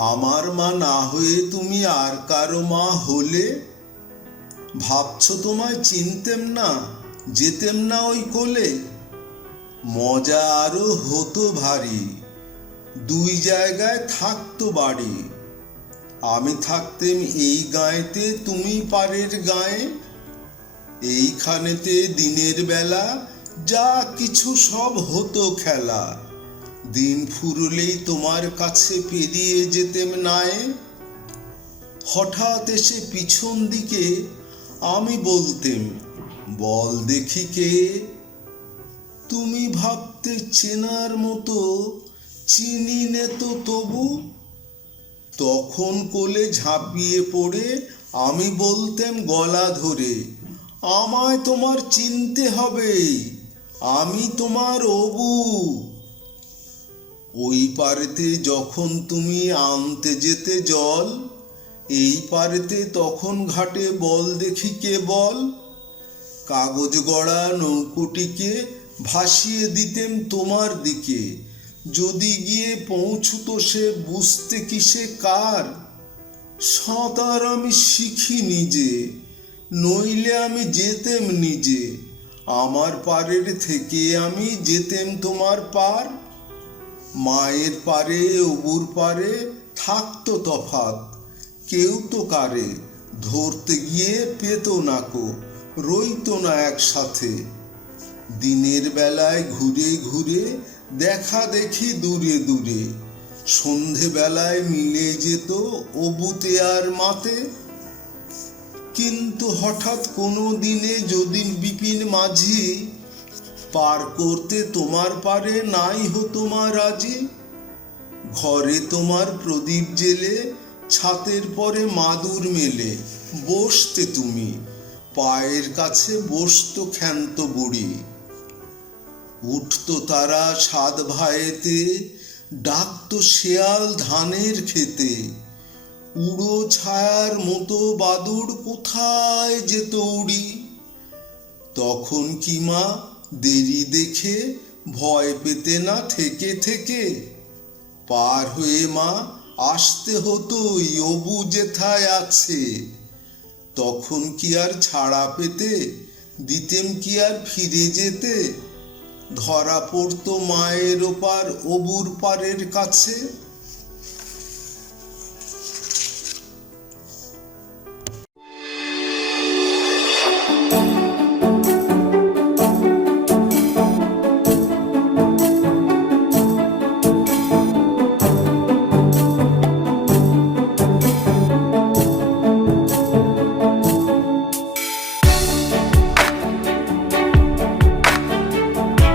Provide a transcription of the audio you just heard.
আমার মা না হয়ে তুমি আর কারো মা হলে? ভাবছো তোমায় চিনতেম না, যেতেম না ওই কোলে? মজা আরো হতো ভারী, দুই জায়গায় থাকতো বাড়ি। আমি থাকতেম এই গাঁয়েতে, তুমি পারের গাঁয়ে। এইখানেতে দিনের বেলা যা কিছু সব হতো খেলা। দিন ফুরলেই তোমার কাছে পেরিয়ে যেতেম নায়ে। হঠাৎ এসে পিছন দিকে আমি বলতেম, বল দেখি কে? তুমি ভাবতে চেনার মতো, চিনি নে তো তবু। তখন কোলে ঝাঁপিয়ে পড়ে আমি বলতেম গলা ধরে, আমায় তোমার চিনতে হবে, আমি তোমার অবু। ওই পারেতে যখন তুমি আনতে যেতে জল, এই পারেতে তখন ঘাটে বল দেখি কে বল। কাগজ গড়া নৌকোটিকে ভাসিয়ে দিতেম তোমার দিকে, যদি গিয়ে পৌঁছতো সে বুঝতে কিসে কার। সাঁতার আমি শিখি নিজে, নইলে আমি যেতেম নিজে। আমার পারের থেকে আমি যেতেম তোমার পার। মায়ের পারে অবুর পারে থাকতো তফাৎ, কেউ তো কারে ধরতে গিয়ে পেত নাকো, রইতো না একসাথে। দিনের বেলায় ঘুরে ঘুরে দেখা দেখি দূরে দূরে, সন্ধেবেলায় মিলে যেত অবুতে আর মাতে। কিন্তু হঠাৎ কোনো দিনে যদি বিপিন মাঝি পার করতে তোমার পারে নাই হতো মা রাজি। ঘরে তোমার প্রদীপ জেলে, ছাতের পরে মাদুর মেলে বসতে তুমি, পায়ের কাছে বসতো ক্ষান্ত বুড়ি। উঠতো তারা সাত ভাইয়েতে, ডাকতো শেয়াল ধানের খেতে। উড়ো ছায়ার মতো বাদুড় কোথায় যেত উড়ি। তখন কি মা দেরি দেখে ভয় পেতে না থেকে থেকে? পার হয়ে মা আসতে হতো অবু যেথায় আছে। তখন কি আর ছাড়া পেতে, দিতেম কি আর ফিরে যেতে? ধরা পড়তো মায়ের ওপার অবুর পারের কাছে।